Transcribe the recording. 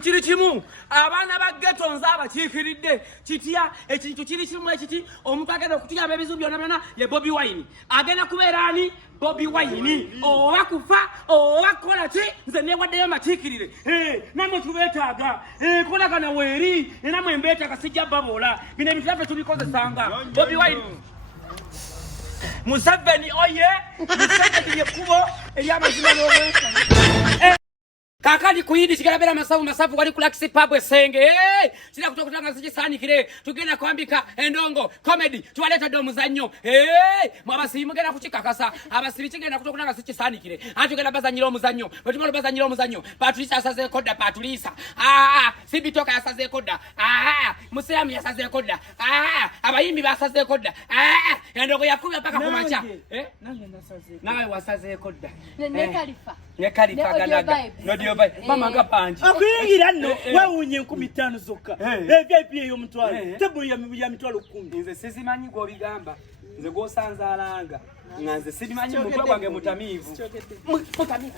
ekintu kiri kimu abaana ba ghetto nza abakiikiridde kitya ekintu kiri kimu ekiti omuntu agenda okutuyamba ebizibu byonna ye Bobi Wine agenda kubeera ani Bobi Wine oba kufa oba kukola ki nze neewaddeyo amakiikirire namwe tubeetaaga kolagana weeri namwe mbeetaaga sijja baboola bino ebintu byaffe tubikozesanga Bobi Wine Museveni oye Museveni yekubo eryamazima n'obwenkanya kakali kuyidi kigalabera masavu wali kulakisi pabwe senge sina kutokutanga sikisanikire tugenda kwambika endongo comedy tuwaleta do muzanyo mwabasibi mugenda kuchikakasa abasibi kigenda kutokutanga sikisanikire atugenda bazanyira omuzanyo wetumalo bazanyira omuzanyo patulisa asaze koda patulisa sibitoka asaze koda musiramu yasaze koda abayimbi basaze koda endongo yakubya paka kumacha nange nasaze nawe wasaze koda ne Khalifa galaga no mama gapanji akuyingira nno wawunye 15 zokka VIP eyo mutwalo tebo ya mitwalo 10 nze sizimanyi go bigamba nze go sanzalanga nganze sibimanyi mutwa gwange mutamivu mutamivu